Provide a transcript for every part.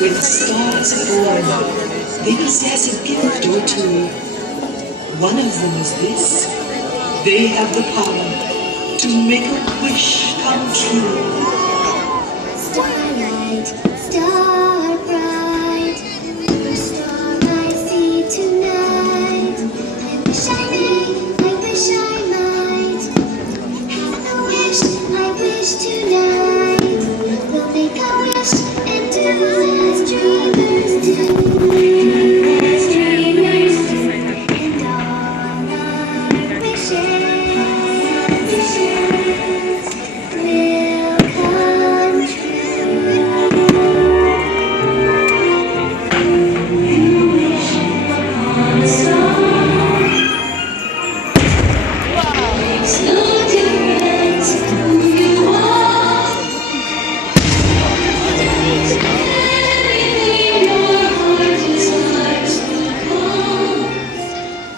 When stars form, they possess a gift or two. One of them is this: they have the power to make a wish come true. Starlight, star bright, the star I see tonight. I wish I might have the wish I wish tonight. We'll make a wish and do as dreamers do. As dreamers do, and all our wishes will come true. You wish upon a star. Makes no difference who you are. Anything your heart desires will come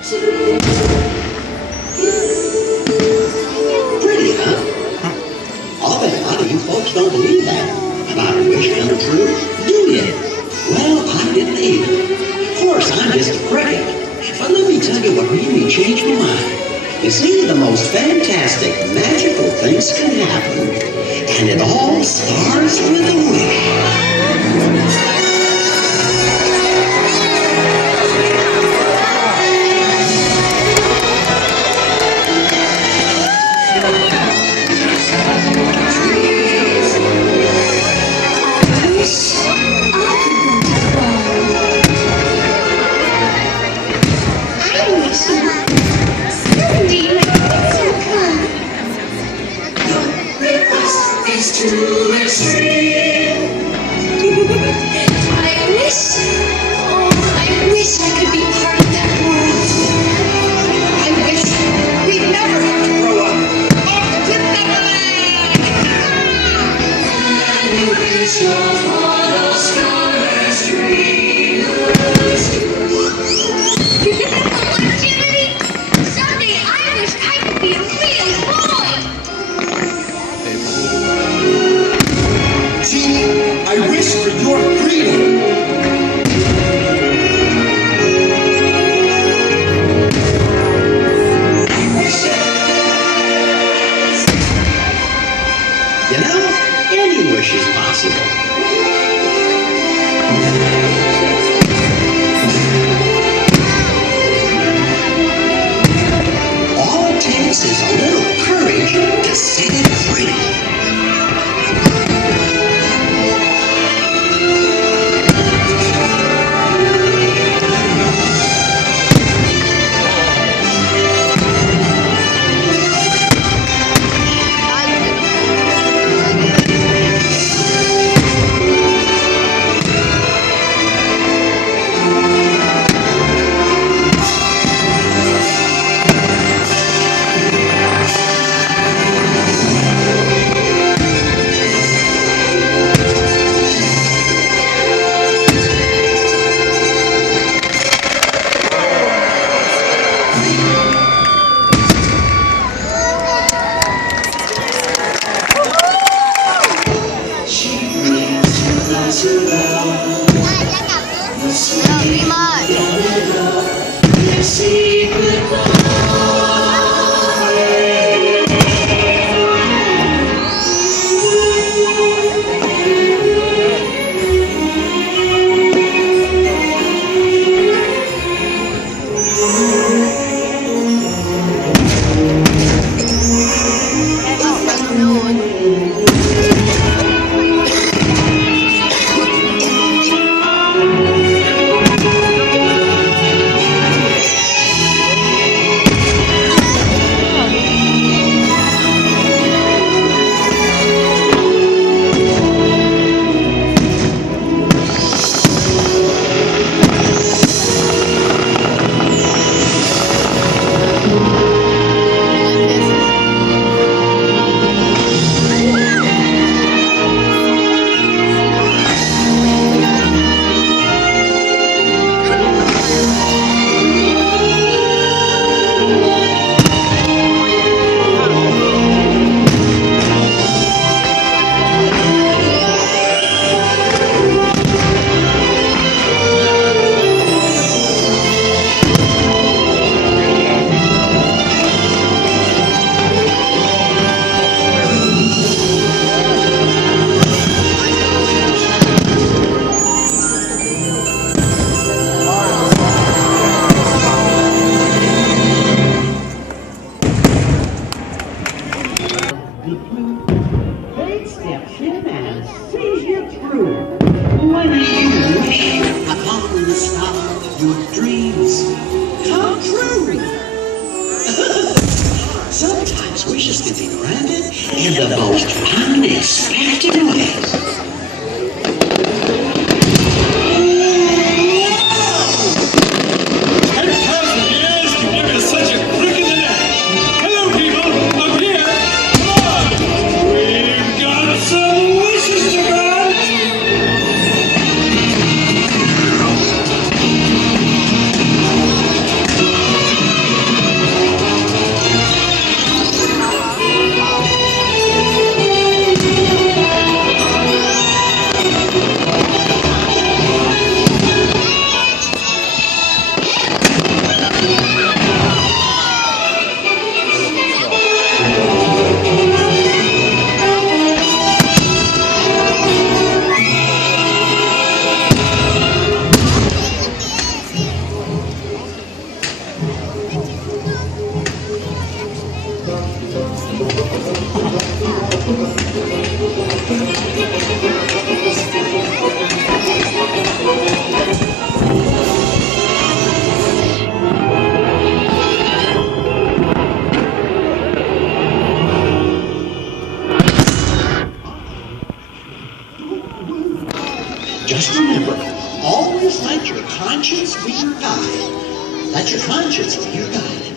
to you. Pretty, huh? I'll bet a lot of you folks don't believe that about a wish come true, do you? Well, I didn't either. Of course, I'm just a cricket. But let me tell you what really changed my mind. You see, the most fantastic, magical things can happen. And it all starts with a wish. Only you wish upon the star, your dreams come true. Sometimes wishes can be granted in the most unexpected ways. Just remember, always let your conscience be your guide. Let your conscience be your guide.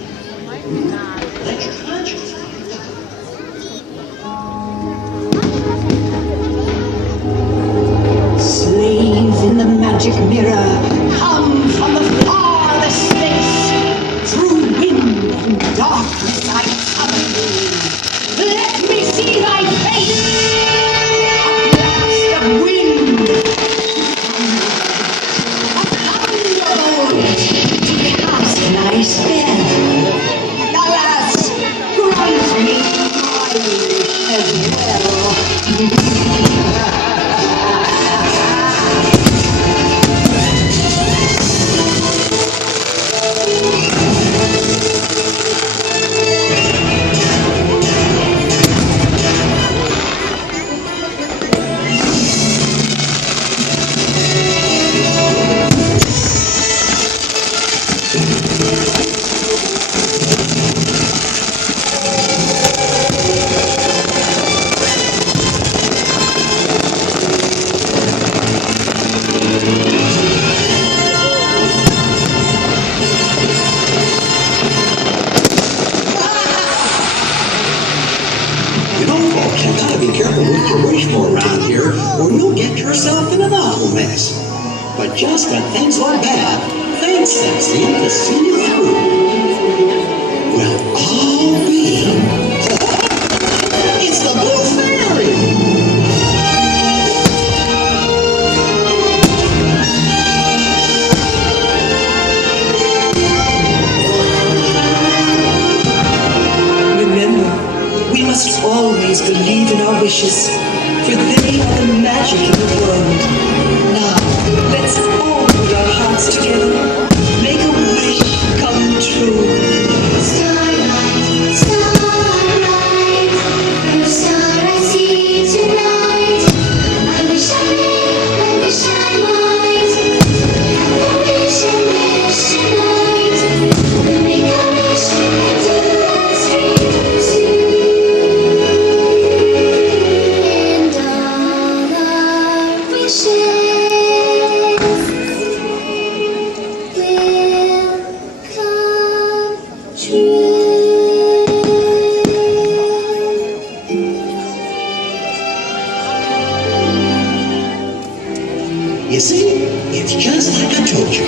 Let your conscience be your guide. Slave in the magic mirror, come from the farthest space. Through wind and darkness I summon thee. Let me see thy face. A blast of wind, a thunderbolt, to cast an ice spell. Alas, grant me my wish as well. You know, folks, you gotta be careful what you wish for around here, or you'll get yourself in an awful mess. But just when things look bad, things seem to see you through. Well, I'll be. It's the Blue Fairy! Remember, we must always believe in our wishes, for they are the magic in the world. Now, let's all put our hearts together, make a wish come true. Starlight, starlight, first star I see tonight. I wish I might, have a wish and wish tonight. Make a wish and do as dreams do. And all our wishes will come true. You see, it's just like I told you.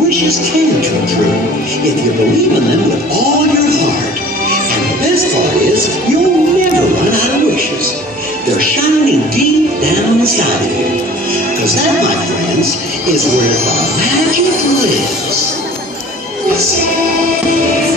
Wishes can come true if you believe in them with all your heart. And the best part is, you'll never run out of wishes. They're shining deep down inside of you. Because that, my friends, is where the magic lives. Wishes